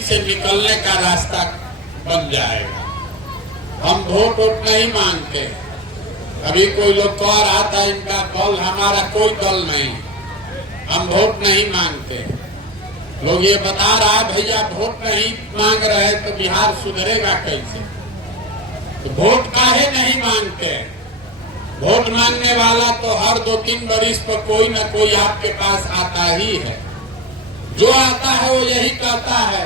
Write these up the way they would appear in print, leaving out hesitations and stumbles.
से निकलने का रास्ता बन जाएगा। हम वोट नहीं मांगते। अभी कोई लोग कह रहा था इनका दल, हमारा कोई दल नहीं, हम वोट नहीं मांगते। लोग ये बता रहा है भैया वोट नहीं मांग रहे तो बिहार सुधरेगा कैसे? तो वोट काहे नहीं मांगते? वोट मांगने वाला तो हर 2-3 वर्ष पर कोई न कोई आपके पास आता ही है। जो आता है वो यही कहता है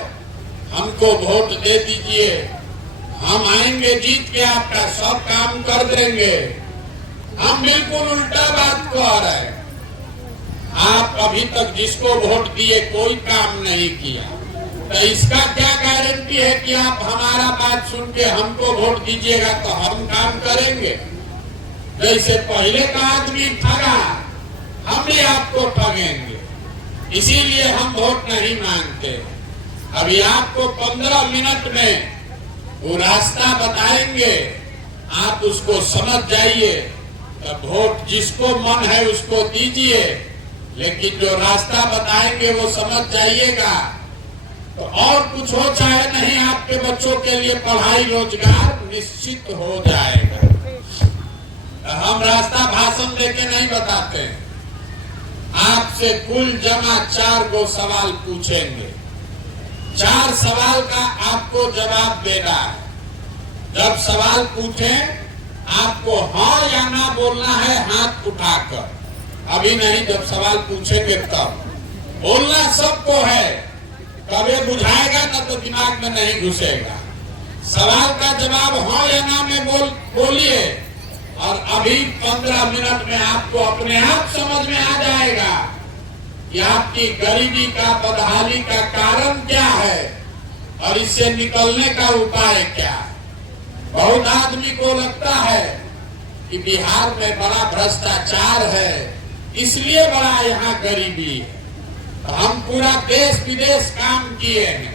हमको वोट दे दीजिए, हम आएंगे जीत के आपका सब काम कर देंगे। हम बिल्कुल उल्टा बात कह रहे हैं। आप अभी तक जिसको वोट दिए कोई काम नहीं किया, तो इसका क्या गारंटी है कि आप हमारा बात सुन के हमको वोट दीजिएगा तो हम काम करेंगे? जैसे पहले का आदमी ठगा, हम भी आपको ठगेंगे। इसीलिए हम वोट नहीं मांगते। अभी आपको 15 मिनट में वो रास्ता बताएंगे, आप उसको समझ जाइए। तो वोट जिसको मन है उसको दीजिए, लेकिन जो रास्ता बताएंगे वो समझ जाइएगा। तो और कुछ हो चाहे नहीं, आपके बच्चों के लिए पढ़ाई रोजगार निश्चित हो जाएगा। हम रास्ता भाषण देके नहीं बताते। आपसे कुल जमा 4 गो सवाल पूछेंगे। 4 सवाल का आपको जवाब देना है। जब सवाल पूछे आपको हाँ या ना बोलना है हाथ उठाकर, अभी नहीं, जब सवाल पूछेंगे तब बोलना सबको है। कभी बुझाएगा ना तो दिमाग में नहीं घुसेगा। सवाल का जवाब हाँ या ना में बोलिए और अभी 15 मिनट में आपको अपने आप समझ में आ जाएगा कि आपकी गरीबी का, बदहाली का कारण क्या है और इससे निकलने का उपाय क्या है। बहुत आदमी को लगता है कि बिहार में बड़ा भ्रष्टाचार है, इसलिए बड़ा यहाँ गरीबी है। तो हम पूरा देश विदेश काम किए हैं,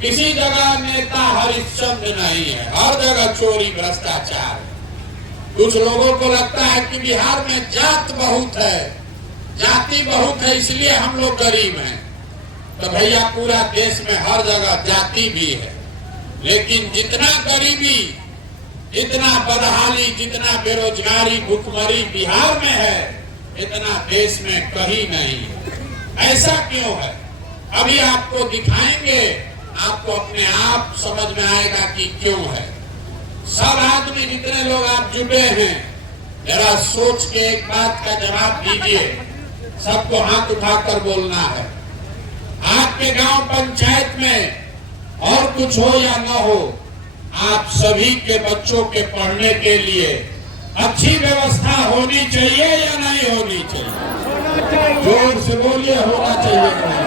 किसी जगह नेता हरिश्चंद्र नहीं है, हर जगह चोरी भ्रष्टाचार है। कुछ लोगों को लगता है कि बिहार में जात बहुत है, जाति बहुत है, इसलिए हम लोग गरीब हैं। तो भैया पूरा देश में हर जगह जाति भी है, लेकिन जितना गरीबी, जितना बदहाली, जितना बेरोजगारी, भुखमरी बिहार में है, इतना देश में कहीं नहीं है। ऐसा क्यों है? अभी आपको दिखाएंगे, आपको अपने आप समझ में आएगा कि क्यों है। सब आदमी जितने लोग आप जुटे हैं, जरा सोच के एक बात का जवाब दीजिए। सबको हाथ उठाकर बोलना है। आपके गांव पंचायत में और कुछ हो या न हो, आप सभी के बच्चों के पढ़ने के लिए अच्छी व्यवस्था होनी चाहिए या नहीं होनी चाहिए? जोर से बोलिए, होना चाहिए कि नहीं?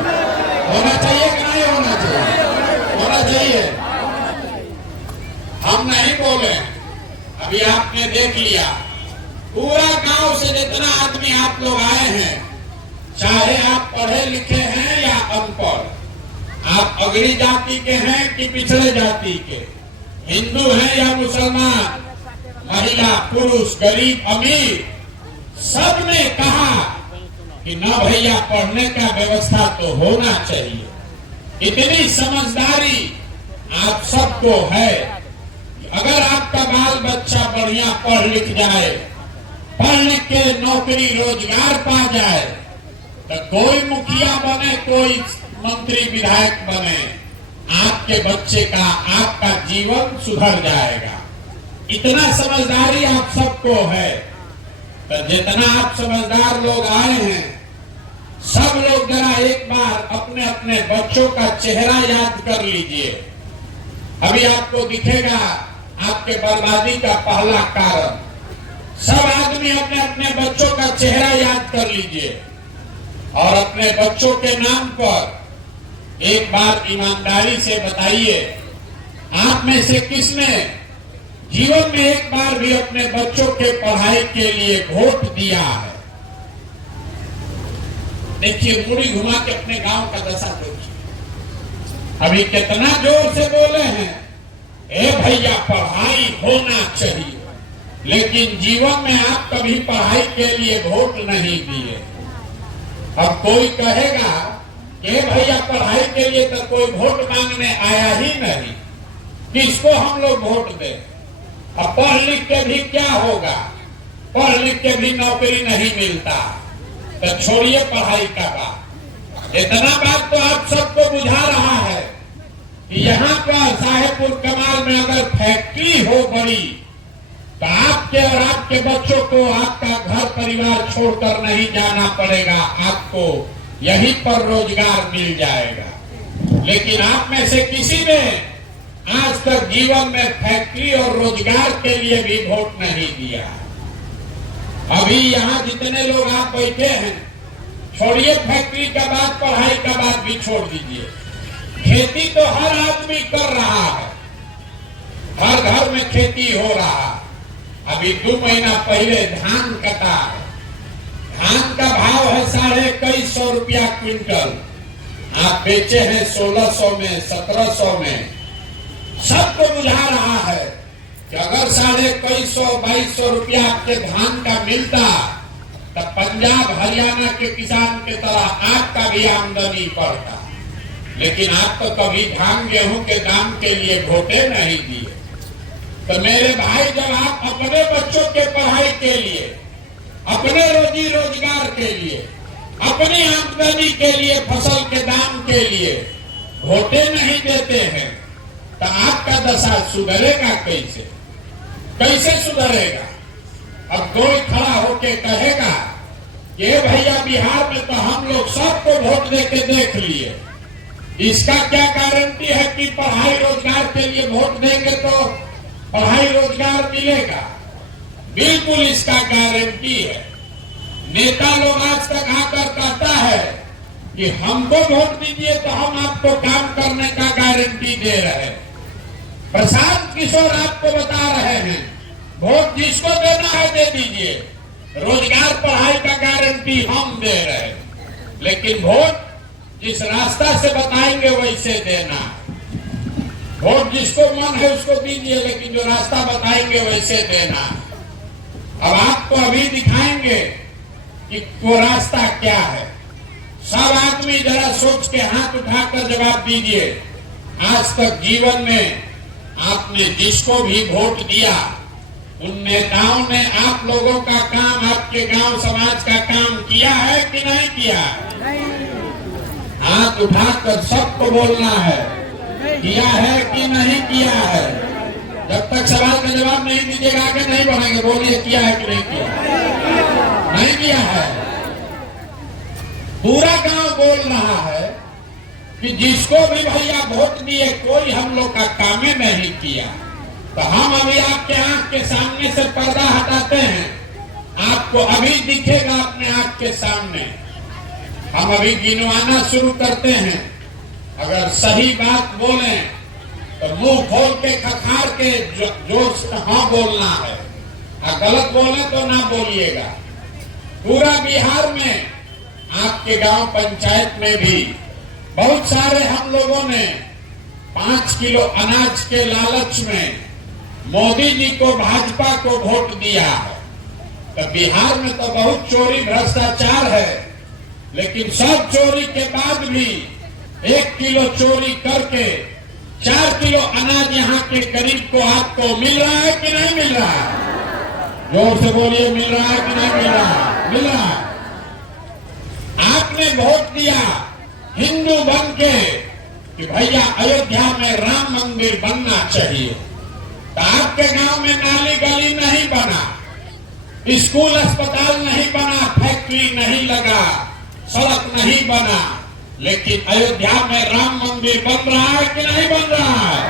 होना चाहिए कि नहीं होना चाहिए? होना चाहिए। हम नहीं बोले, अभी आपने देख लिया पूरा गांव से जितना आदमी आप लोग आए हैं, चाहे आप पढ़े लिखे हैं या अनपढ़, आप अगड़ी जाति के हैं कि पिछड़े जाति के, हिंदू हैं या मुसलमान, महिला पुरुष, गरीब अमीर, सब ने कहा कि न भैया पढ़ने का व्यवस्था तो होना चाहिए। इतनी समझदारी आप सबको है। अगर आपका बाल बच्चा बढ़िया पढ़ लिख जाए, पढ़ लिख के नौकरी रोजगार पा जाए, तो कोई मुखिया बने, कोई मंत्री विधायक बने, आपके बच्चे का, आपका जीवन सुधर जाएगा। इतना समझदारी आप सबको है। तो जितना आप समझदार लोग आए हैं, सब लोग जरा एक बार अपने अपने बच्चों का चेहरा याद कर लीजिए। अभी आपको दिखेगा आपके बर्बादी का पहला कारण। सब आदमी अपने अपने बच्चों का चेहरा याद कर लीजिए और अपने बच्चों के नाम पर एक बार ईमानदारी से बताइए, आप में से किसने जीवन में एक बार भी अपने बच्चों के पढ़ाई के लिए वोट दिया है? देखिए, मुड़ी घुमा के अपने गांव का दशा देखिए। अभी कितना जोर से बोले हैं, ए भैया पढ़ाई होना चाहिए, लेकिन जीवन में आप कभी पढ़ाई के लिए वोट नहीं दिए। अब कोई कहेगा कि भैया पढ़ाई के लिए तो कोई वोट मांगने आया ही नहीं, किसको हम लोग वोट दें। अब पढ़ लिख के भी क्या होगा, पढ़ लिख के भी नौकरी नहीं मिलता, तो छोड़िए पढ़ाई का बात। इतना बात तो आप सबको बुझा रहा है कि यहाँ पर साहेबपुर कमाल में अगर फैक्ट्री हो बड़ी तो आपके और आपके बच्चों को आपका घर परिवार छोड़कर नहीं जाना पड़ेगा, आपको यहीं पर रोजगार मिल जाएगा। लेकिन आप में से किसी ने आज तक जीवन में फैक्ट्री और रोजगार के लिए भी वोट नहीं दिया। अभी यहाँ जितने लोग आप बैठे हैं, छोड़िए फैक्ट्री का बात, पढ़ाई का बात भी छोड़ दीजिए, खेती तो हर आदमी कर रहा है, हर घर में खेती हो रहा। अभी 2 महीना पहले धान कटा, धान का भाव है 2150 रुपया क्विंटल, आप बेचे हैं 1600 में, 1700 में। सबको बुझा रहा है कि अगर 2150-2200 रुपया आपके धान का मिलता तो पंजाब हरियाणा के किसान के तरह आपका भी आमदनी बढ़ता। लेकिन आप तो कभी धान गेहूं के दाम के लिए वोटे नहीं दिए। तो मेरे भाई, जब आप अपने बच्चों के पढ़ाई के लिए, अपने रोजी रोजगार के लिए, अपनी आमदनी के लिए, फसल के दाम के लिए वोटे नहीं देते हैं, तो आपका दशा सुधरेगा कैसे, कैसे सुधरेगा। अब कोई खड़ा होके कहेगा कि भैया बिहार में तो हम लोग सबको वोट देके देख लिए, इसका क्या गारंटी है कि पढ़ाई रोजगार के लिए वोट देंगे तो पढ़ाई रोजगार मिलेगा। बिल्कुल इसका गारंटी है। नेता लोग आज तक आकर कहता है कि हमको वोट दीजिए तो हम आपको काम करने का गारंटी दे रहे हैं। प्रशांत किशोर आपको बता रहे हैं, वोट जिसको देना है दे दीजिए, रोजगार पढ़ाई का गारंटी हम दे रहे हैं। लेकिन वोट जिस रास्ता से बताएंगे वैसे देना, वोट जिसको मन है उसको दीजिए, लेकिन जो रास्ता बताएंगे वैसे देना। अब आपको अभी दिखाएंगे कि वो रास्ता क्या है। सब आदमी जरा सोच के हाथ उठाकर जवाब दीजिए, आज तक जीवन में आपने जिसको भी वोट दिया, उन नेताओं ने आप लोगों का काम, आपके गांव समाज का काम किया है कि नहीं किया? हाथ उठाकर सबको बोलना है, किया है कि नहीं किया है। जब तक सवाल का जवाब नहीं दीजिएगा आगे नहीं बढ़ेंगे। बोलिए, किया है कि नहीं किया? नहीं किया है। पूरा गांव बोल रहा है कि जिसको भी भैया वोट दिए कोई हम लोग का काम ही नहीं किया। तो हम अभी आपके आंख के सामने से पर्दा हटाते हैं, आपको अभी दिखेगा अपने आंख के सामने। हम अभी गिनवाना शुरू करते हैं। अगर सही बात बोले तो मुंह खोल के खखार के जोर से हाँ बोलना है, और गलत बोले तो ना बोलिएगा। पूरा बिहार में, आपके गांव पंचायत में भी बहुत सारे हम लोगों ने 5 किलो अनाज के लालच में मोदी जी को, भाजपा को वोट दिया है। तो बिहार में तो बहुत चोरी भ्रष्टाचार है, लेकिन सब चोरी के बाद भी 1 किलो चोरी करके 4 किलो अनाज यहाँ के गरीब को, आपको मिल रहा है कि नहीं मिल रहा है? जोर से बोलिए, मिल रहा है कि नहीं मिल रहा है? मिल रहा है। आपने वोट दिया हिंदू बन के कि भैया अयोध्या में राम मंदिर बनना चाहिए, तो आपके गांव में नाली गली नहीं बना, स्कूल अस्पताल नहीं बना, फैक्ट्री नहीं लगा, सड़क नहीं बना, लेकिन अयोध्या में राम मंदिर बन रहा है कि नहीं बन रहा है?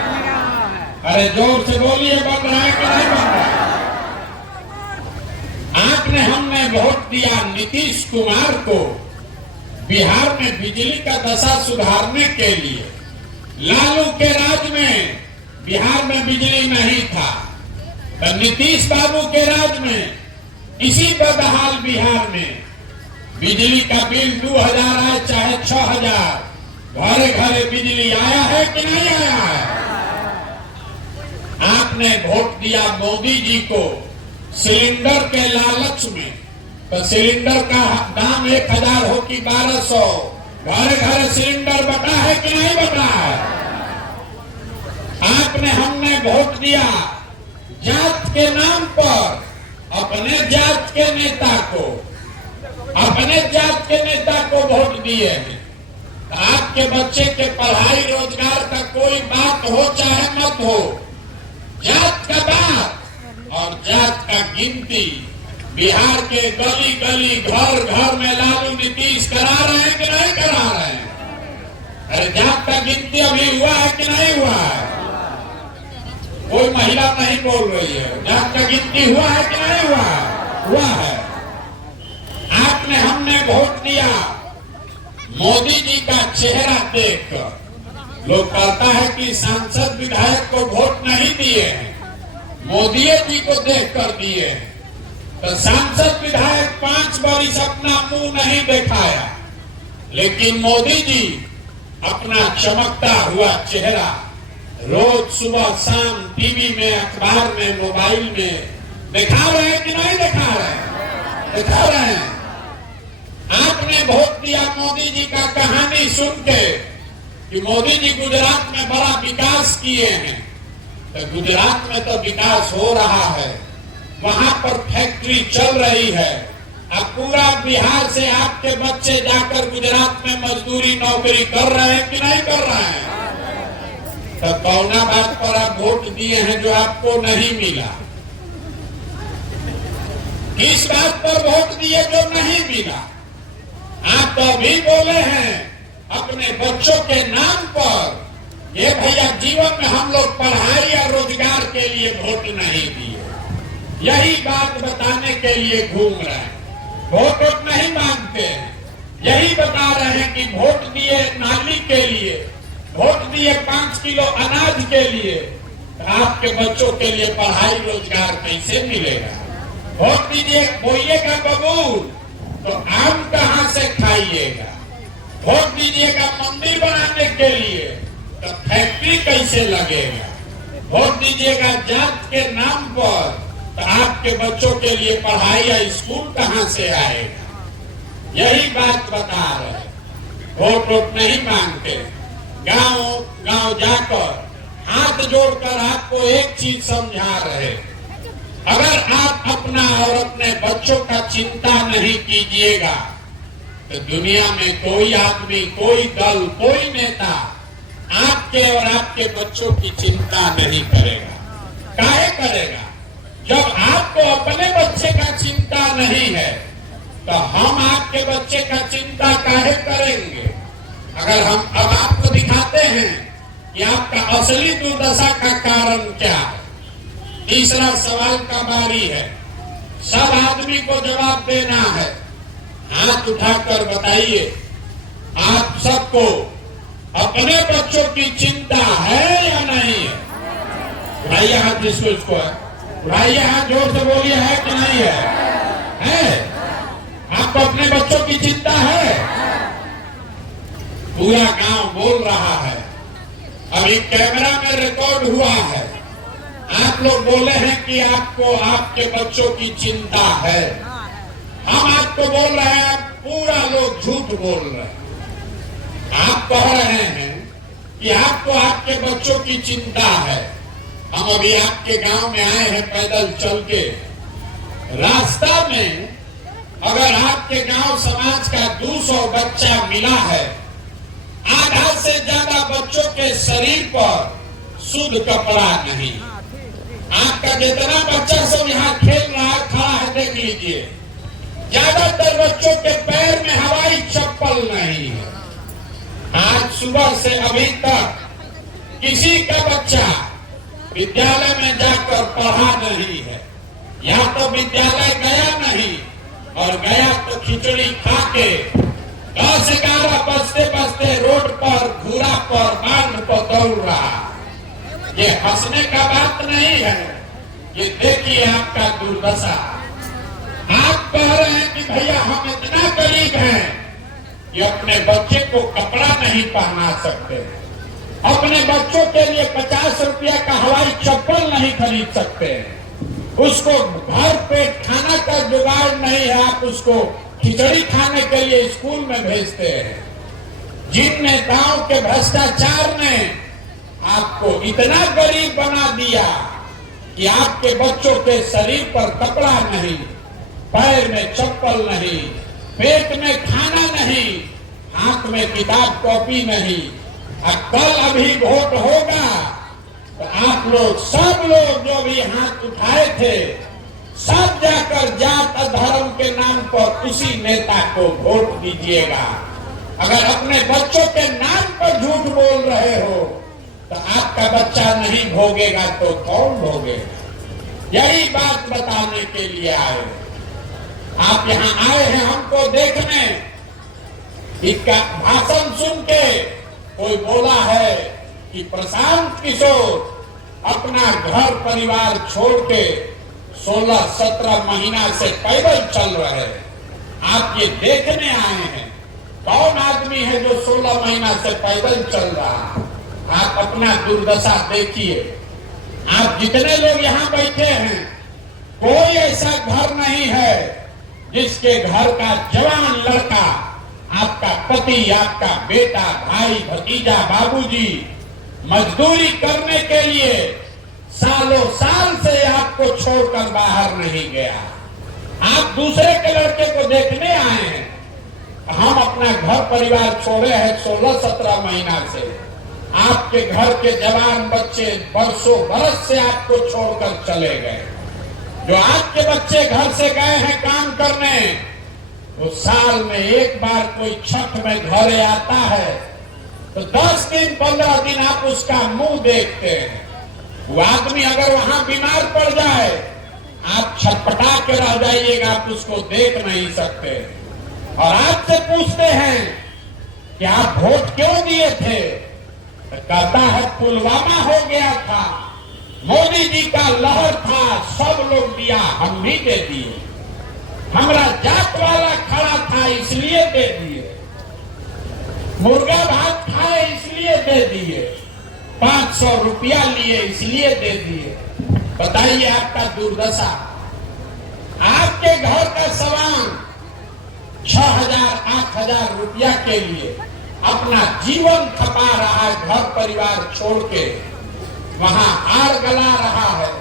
अरे जोर से बोलिए, बन रहा है कि नहीं बन रहा है? आपने, हमने वोट दिया नीतीश कुमार को बिहार में बिजली का दशा सुधारने के लिए। लालू के राज में बिहार में बिजली नहीं था, तो नीतीश बाबू के राज में इसी बदहाल बिहार में बिजली का बिल 2000 आए चाहे 6000, घरे घरे बिजली आया है कि नहीं आया है? आपने वोट दिया मोदी जी को सिलेंडर के लालच में, तो सिलेंडर का दाम 1000 हो कि 1200, घर घर सिलेंडर बटा है कि नहीं बटा है? आपने हमने वोट दिया जात के नाम पर, अपने जात के नेता को, अपने जात के नेता को वोट दिए हैं। आपके बच्चे के पढ़ाई रोजगार का कोई बात हो चाहे मत हो, जात का बात और जात का गिनती बिहार के गली गली घर घर में लालू नीतीश करा रहे हैं कि नहीं करा रहे हैं? अरे जात का गिनती अभी हुआ है कि नहीं हुआ है? कोई महिला नहीं बोल रही है। जात का गिनती हुआ है कि नहीं हुआ है? हुआ है। आपने हमने वोट दिया मोदी जी का चेहरा देखकर। लोग कहता है कि सांसद विधायक को वोट नहीं दिए हैं, मोदी जी को देखकर दिए हैं। तो सांसद विधायक 5 वर्ष अपना मुंह नहीं दिखाया, लेकिन मोदी जी अपना चमकता हुआ चेहरा रोज सुबह शाम टीवी में, अखबार में, मोबाइल में दिखा रहे हैं कि नहीं दिखा रहे हैं? दिखा रहे हैं। आपने वोट दिया मोदी जी का कहानी सुन के कि मोदी जी गुजरात में बड़ा विकास किए हैं। तो गुजरात में तो विकास हो रहा है, वहां पर फैक्ट्री चल रही है। अब पूरा बिहार से आपके बच्चे जाकर गुजरात में मजदूरी नौकरी कर रहे हैं कि नहीं कर रहे हैं? तो कौना बात पर आप वोट दिए हैं जो आपको नहीं मिला? किस बात पर वोट दिए जो नहीं मिला? आप तो अभी बोले हैं अपने बच्चों के नाम पर। ये भैया जीवन में हम लोग पढ़ाई या रोजगार के लिए वोट नहीं दिए, यही बात बताने के लिए घूम रहे हैं। वोट नहीं मांगते हैं, यही बता रहे हैं कि वोट दिए नाली के लिए, वोट दिए 5 किलो अनाज के लिए। तो आपके बच्चों के लिए पढ़ाई रोजगार कैसे मिलेगा? वोट दीजिए, बोइएगा बबूल तो आम कहां से खाइएगा? वोट दीजिएगा मंदिर बनाने के लिए तो फैक्ट्री कैसे लगेगा? वोट दीजिएगा जात के नाम पर तो आपके बच्चों के लिए पढ़ाई या स्कूल कहां से आएगा? यही बात बता रहे। वोट नहीं मांगते, गांव गांव जाकर हाथ जोड़कर आपको एक चीज समझा रहे, अगर आप अपना और अपने बच्चों का चिंता नहीं कीजिएगा तो दुनिया में कोई आदमी, कोई दल, कोई नेता आपके और आपके बच्चों की चिंता नहीं करेगा। काहे करेगा? जब आपको अपने बच्चे का चिंता नहीं है तो हम आपके बच्चे का चिंता काहे करेंगे? अगर हम अब आपको दिखाते हैं कि आपका असली दुर्दशा का कारण क्या है। तीसरा सवाल का बारी है, सब आदमी को जवाब देना है। हाथ उठाकर बताइए, आप सबको अपने बच्चों की चिंता है या नहीं है? उठाइए हाथ जिसको इसको है, उठाइए हाथ, जोर से बोलिए है कि नहीं है? है? आपको अपने बच्चों की चिंता है? पूरा गांव बोल रहा है, अभी कैमरा में रिकॉर्ड हुआ है। आप लोग बोले हैं कि आपको आपके बच्चों की चिंता है। हम आपको बोल रहे हैं, पूरा लोग झूठ बोल रहे हैं। आप कह रहे हैं कि आपको आपके बच्चों की चिंता है। हम अभी आपके गांव में आए हैं पैदल चल के। रास्ता में अगर आपके गांव समाज का 200 बच्चा मिला है, आधा से ज्यादा बच्चों के शरीर पर शुद्ध कपड़ा नहीं। आपका जितना बच्चा सब यहाँ खेल रहा है, खड़ा है, देख लीजिए, ज्यादातर बच्चों के पैर में हवाई चप्पल नहीं है। आज सुबह से अभी तक किसी का बच्चा विद्यालय में जाकर पढ़ा नहीं है, या तो विद्यालय गया नहीं, और गया तो खिचड़ी खा के 10-11 बजते बजते रोड पर, घूरा पर, बांध पर दौड़ रहा। ये हंसने का बात नहीं है, ये देखिए आपका दुर्दशा। आप कह रहे हैं कि भैया हम इतना गरीब हैं कि अपने बच्चे को कपड़ा नहीं पहना सकते, अपने बच्चों के लिए 50 रुपया का हवाई चप्पल नहीं खरीद सकते, उसको भर पेट खाना का जुगाड़ नहीं है, आप उसको खिचड़ी खाने के लिए स्कूल में भेजते हैं। जिन नेताओं के भ्रष्टाचार ने आपको इतना गरीब बना दिया कि आपके बच्चों के शरीर पर कपड़ा नहीं, पैर में चप्पल नहीं, पेट में खाना नहीं, हाथ में किताब कॉपी नहीं। अब कल अभी वोट होगा तो आप लोग सब लोग जो भी हाथ उठाए थे सब जाकर जात धर्म के नाम पर उसी नेता को वोट दीजिएगा। अगर अपने बच्चों के नाम पर झूठ बोल रहे हो तो आपका बच्चा नहीं भोगेगा तो कौन भोगेगा? यही बात बताने के लिए आए। आप यहाँ आए हैं हमको देखने। इसका भाषण सुन के कोई बोला है कि प्रशांत किशोर अपना घर परिवार छोड़ के 16-17 महीना से पैदल चल रहे हैं। आप ये देखने आए हैं कौन आदमी है जो 16 महीना से पैदल चल रहा है? आप अपना दुर्दशा देखिए। आप जितने लोग यहाँ बैठे हैं कोई ऐसा घर नहीं है जिसके घर का जवान लड़का, आपका पति, आपका बेटा, भाई, भतीजा, बाबूजी मजदूरी करने के लिए सालों साल से आपको छोड़कर बाहर नहीं गया। आप दूसरे के लड़के को देखने आए हैं। हम अपना घर परिवार छोड़े हैं 16-17 महीना से। आपके घर के जवान बच्चे बरसों बरस से आपको छोड़कर चले गए। जो आपके बच्चे घर से गए हैं काम करने, वो साल में एक बार कोई छठ में घरे आता है तो 10 दिन 15 दिन आप उसका मुंह देखते हैं। वो आदमी अगर वहां बीमार पड़ जाए आप छटपटा के रह जाइएगा, आप उसको देख नहीं सकते। और आपसे पूछते हैं कि आप वोट क्यों दिए थे? तो कहता है पुलवामा हो गया था, मोदी जी का लहर था, सब लोग दिया, हम भी दे दिए। हमारा जात वाला खड़ा था इसलिए दे दिए। मुर्गा भात खाए इसलिए दे दिए। 500 रुपया लिए इसलिए दे दिए। बताइए आपका दुर्दशा। आपके घर का सामान 6,000-8,000 रुपया के लिए अपना जीवन खपा रहा है, घर परिवार छोड़ के वहां हार गला रहा है।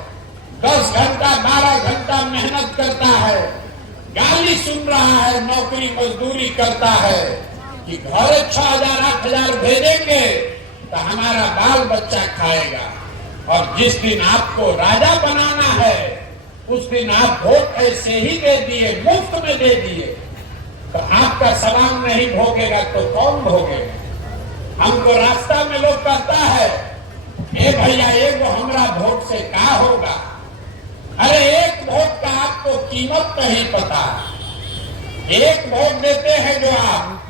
10 घंटा 12 घंटा मेहनत करता है, गाली सुन रहा है, नौकरी मजदूरी करता है कि घर 6,000-8,000 भेजेंगे तो हमारा बाल बच्चा खाएगा। और जिस दिन आपको राजा बनाना है उस दिन आप वोट ऐसे ही दे दिए, मुफ्त में दे दिए, तो आपका सामान नहीं भोगेगा तो कौन भोगेगा? हमको रास्ता में लोग कहता है ए भैया एगो हमरा वोट से क्या होगा? अरे एक वोट का आपको कीमत नहीं पता। एक वोट देते हैं जो आप,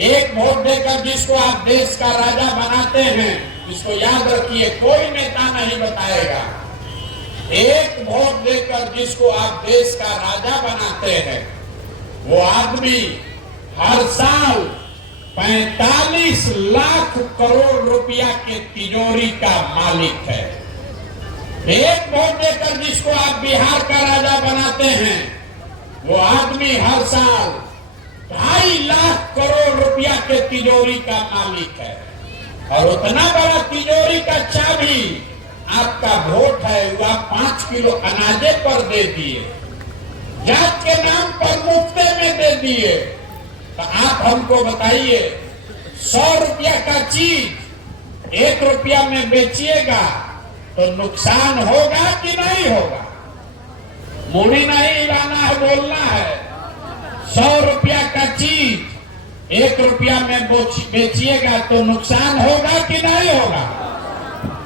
एक वोट देकर जिसको आप देश का राजा बनाते हैं, इसको याद रखिए, कोई नेता नहीं बताएगा। एक वोट देकर जिसको आप देश का राजा बनाते हैं वो आदमी हर साल 45 लाख करोड़ रुपया के तिजोरी का मालिक है। एक वोट देकर जिसको आप बिहार का राजा बनाते हैं वो आदमी हर साल 2.5 लाख करोड़ रुपया के तिजोरी का मालिक है। और उतना बड़ा तिजोरी का चाबी आपका वोट है, वो आप 5 किलो अनाजे पर दे दिए, जात के नाम पर मुफ्ते में दे दिए। तो आप हमको बताइए 100 रुपया का चीज 1 रुपया में बेचिएगा तो नुकसान होगा कि नहीं होगा? मुड़ी नहीं हिलाना है, बोलना है। 100 रुपया का चीज 1 रुपया में बेचिएगा तो नुकसान होगा कि नहीं होगा?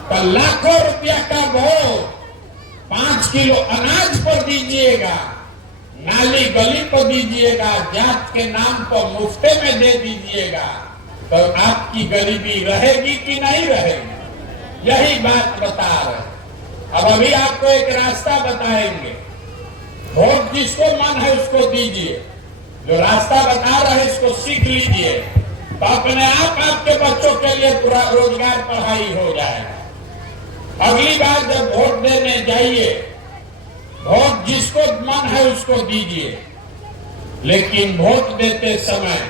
तो लाखों रुपया का वोट 5 किलो अनाज पर दीजिएगा, नाली गली पर दीजिएगा, जात के नाम पर मुफ्ते में दे दीजिएगा, तो आपकी गरीबी रहेगी कि नहीं रहेगी? यही बात बता रहे। अब अभी आपको एक रास्ता बताएंगे। वोट जिसको मन है उसको दीजिए। जो रास्ता बता रहे इसको सीख लीजिए तो अपने आप आपके बच्चों के लिए पूरा रोजगार पढ़ाई हो जाएगा। अगली बार जब वोट देने जाइए, वोट जिसको मन है उसको दीजिए, लेकिन वोट देते समय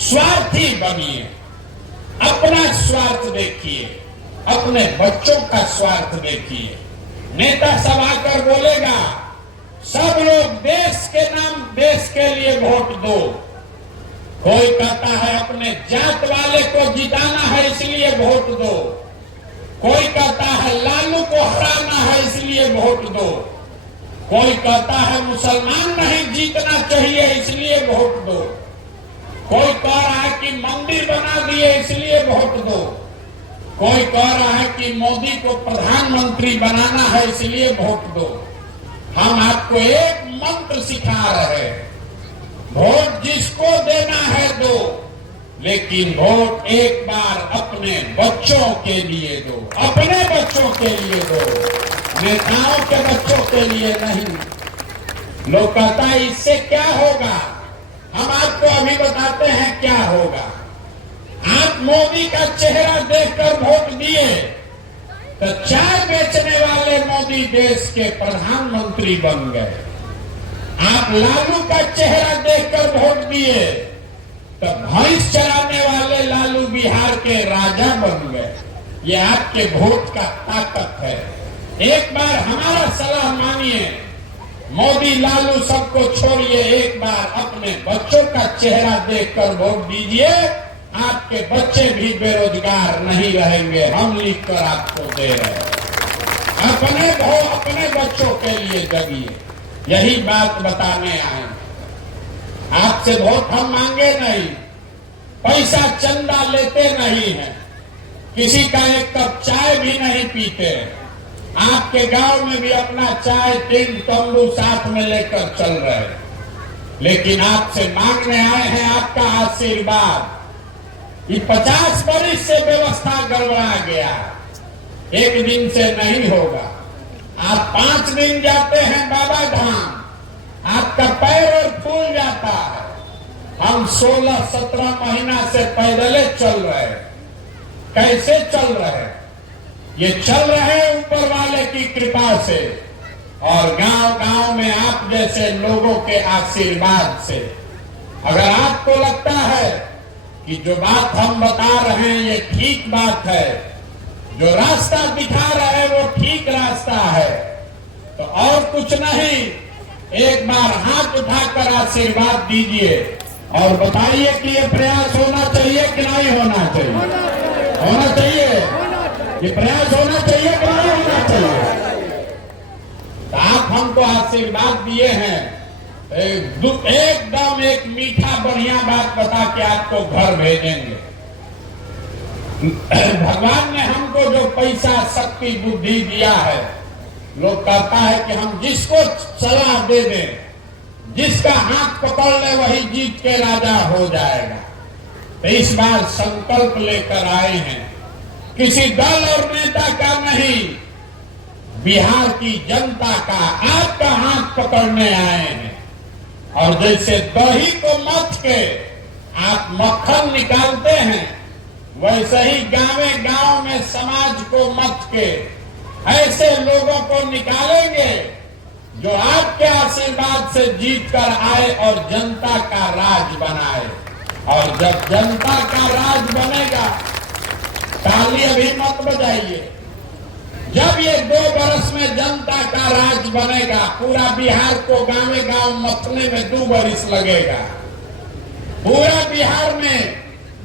स्वार्थी बनिए, अपना स्वार्थ देखिए, अपने बच्चों का स्वार्थ देखिए। नेता सब आकर बोलेगा सब लोग देश के नाम, देश के लिए वोट दो। कोई कहता है अपने जात वाले को जिताना है इसलिए वोट दो। कोई कहता है लालू को हराना है इसलिए वोट दो। कोई कहता है मुसलमान नहीं जीतना चाहिए इसलिए वोट दो। कोई कह रहा है कि मंदिर बना दिए इसलिए वोट दो। कोई कह रहा है कि मोदी को प्रधानमंत्री बनाना है इसलिए वोट दो। हम आपको एक मंत्र सिखा रहे हैं, वोट जिसको देना है दो, लेकिन वोट एक बार अपने बच्चों के लिए दो, अपने बच्चों के लिए दो, नेताओं के बच्चों के लिए नहीं। लोग कहता है इससे क्या होगा, हम आपको अभी बताते हैं क्या होगा। आप मोदी का चेहरा देखकर वोट दिए तो चाय बेचने वाले मोदी देश के प्रधानमंत्री बन गए। आप लालू का चेहरा देखकर वोट दिए तो भैंस चराने वाले लालू बिहार के राजा बन गए। ये आपके वोट का ताकत है। एक बार हमारा सलाह मानिए, मोदी लालू सबको छोड़िए, एक बार अपने बच्चों का चेहरा देखकर वोट दीजिए। आपके बच्चे भी बेरोजगार नहीं रहेंगे, हम लिखकर आपको दे रहे हैं। अपने बच्चों के लिए जगिए, यही बात बताने आए। आपसे वोट हम मांगे नहीं, पैसा चंदा लेते नहीं है, किसी का एक कप चाय भी नहीं पीते। आपके गांव में भी अपना चाय टेंट तंबू साथ में लेकर चल रहे, लेकिन आपसे मांगने आए हैं आपका आशीर्वाद। ये 50 वर्ष से व्यवस्था गड़बड़ा गया, एक दिन से नहीं होगा। आप 5 दिन जाते हैं बाबा धाम, आपका पैर और फूल जाता है। हम 16-17 महीना से पैदल चल रहे, कैसे चल रहे? ये चल रहे ऊपर वाले की कृपा से और गांव-गांव में आप जैसे लोगों के आशीर्वाद से। अगर आपको लगता है कि जो बात हम बता रहे हैं ये ठीक बात है, जो रास्ता दिखा रहे हैं वो ठीक रास्ता है, तो और कुछ नहीं, एक बार हाथ उठाकर आशीर्वाद दीजिए और बताइए कि ये प्रयास होना चाहिए कि नहीं होना चाहिए। होना चाहिए, ये प्रयास होना चाहिए कि नहीं होना चाहिए। तो आप हमको आशीर्वाद दिए हैं, एकदम एक मीठा बढ़िया बात बता के आपको घर भेजेंगे। भगवान ने हमको जो पैसा शक्ति बुद्धि दिया है, लोग कहता है कि हम जिसको सलाह दे दें, जिसका हाथ पकड़ ले वही जीत के राजा हो जाएगा। तो इस बार संकल्प लेकर आए हैं, किसी दल और नेता का नहीं, बिहार की जनता का, आपका हाथ पकड़ने आए हैं। और जैसे दही को मथ के आप मक्खन निकालते हैं, वैसे ही गांव में समाज को मथ के ऐसे लोगों को निकालेंगे जो आपके आशीर्वाद से जीत कर आए और जनता का राज बनाए। और जब जनता का राज बनेगा, ताली अभी मत बजाइए, जब ये 2 वर्ष में जनता का राज बनेगा, पूरा बिहार को गांव मथने में 2 वर्ष लगेगा। पूरा बिहार में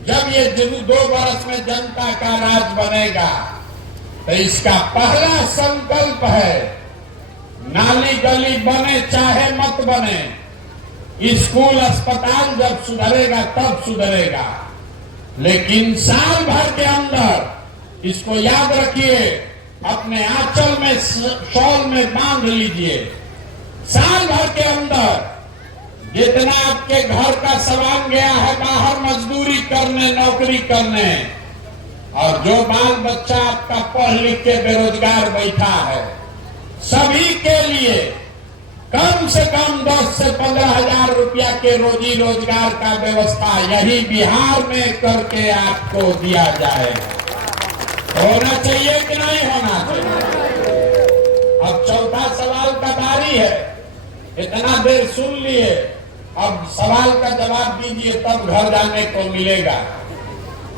जब ये 2 वर्ष में जनता का राज बनेगा, तो इसका पहला संकल्प है, नाली गली बने चाहे मत बने, स्कूल अस्पताल जब सुधरेगा तब सुधरेगा, लेकिन साल भर के अंदर इसको याद रखिए, अपने आंचल में शॉल में बांध लीजिए। साल भर के अंदर जितना आपके घर का सामान गया है बाहर मजदूरी करने, नौकरी करने, और जो बाल बच्चा आपका पढ़ लिख के बेरोजगार बैठा है, सभी के लिए कम से कम 10 से 15 हजार रुपया के रोजी रोजगार का व्यवस्था यही बिहार में करके आपको दिया जाएगा। होना चाहिए कि नहीं होना चाहिए? अब चौथा सवाल का बारी है। इतना देर सुन लिए, अब सवाल का जवाब दीजिए, तब घर जाने को मिलेगा।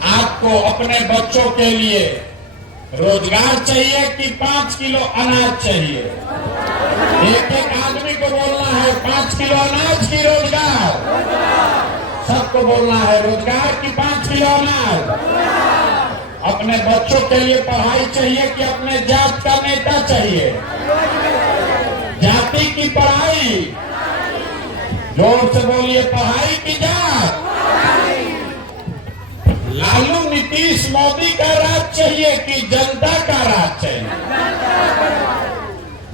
आपको अपने बच्चों के लिए रोजगार चाहिए कि 5 किलो अनाज चाहिए? एक एक आदमी को बोलना है 5 किलो अनाज की रोजगार। सबको बोलना है रोजगार की 5 किलो अनाज। अपने बच्चों के लिए पढ़ाई चाहिए कि अपने जात का नेता चाहिए? जाति की पढ़ाई, जोर से बोलिए, पढ़ाई की जात। लालू नीतीश मोदी का राज चाहिए कि जनता का राज चाहिए?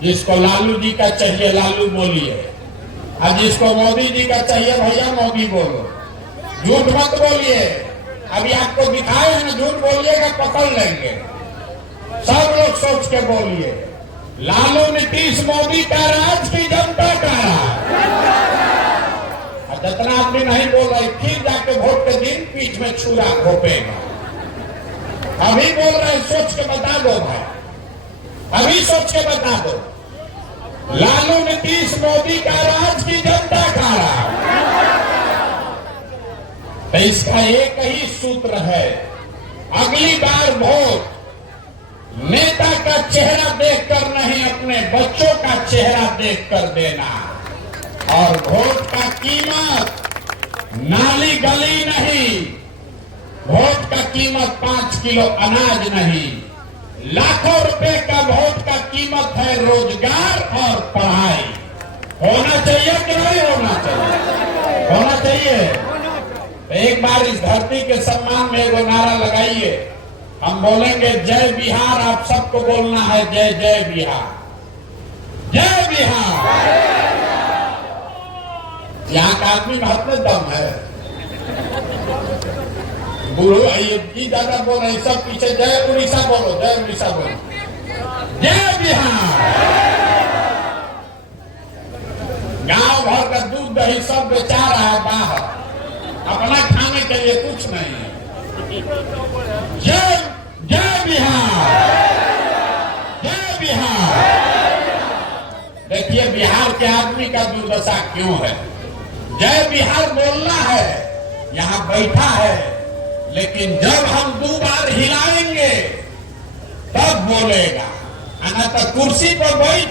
जिसको लालू जी का चाहिए लालू बोलिए, और जिसको मोदी जी का चाहिए भैया मोदी बोलो। झूठ मत बोलिए, अभी आपको दिखाए हैं ना, झूठ बोलिएगा पकड़ लेंगे। सब लोग सोच के बोलिए, लालू नीतीश मोदी का राज की जनता का राज? जितना आदमी नहीं बोल रहे फिर जाके वोट के दिन पीठ में छुरा घोपेगा। अभी बोल रहे, सोच के बता दो भाई, अभी सोच के बता दो, लालू नीतीश मोदी का राज की जनता का राज? तो इसका एक ही सूत्र है, अगली बार वोट नेता का चेहरा देखकर नहीं, अपने बच्चों का चेहरा देखकर देना। और वोट का कीमत नाली गली नहीं, वोट का कीमत 5 किलो अनाज नहीं, लाखों रुपए का वोट का कीमत है रोजगार और पढ़ाई। होना चाहिए कि नहीं होना चाहिए? होना चाहिए। तो एक बार इस धरती के सम्मान में एगो नारा लगाइए, हम बोलेंगे जय बिहार। आप सबको बोलना है जय जय बिहार, जय बिहार। यहाँ का आदमी में हाथ में दम है। बूढ़ो जी दादा बोल रहे, सब पीछे जय उड़ीसा बोलो, जय उड़ीसा बोलो, जय बिहार। गांव भर का दूध दही सब बेचा रहा है बाहर, अपना खाने के लिए कुछ नहीं है। जय जय बिहार, जय बिहार। देखिए बिहार के आदमी का दुर्दशा क्यों है। जय बिहार बोलना है, यहां बैठा है, लेकिन जब हम 2 बार हिलाएंगे तब बोलेगा, ना तो कुर्सी पर बैठ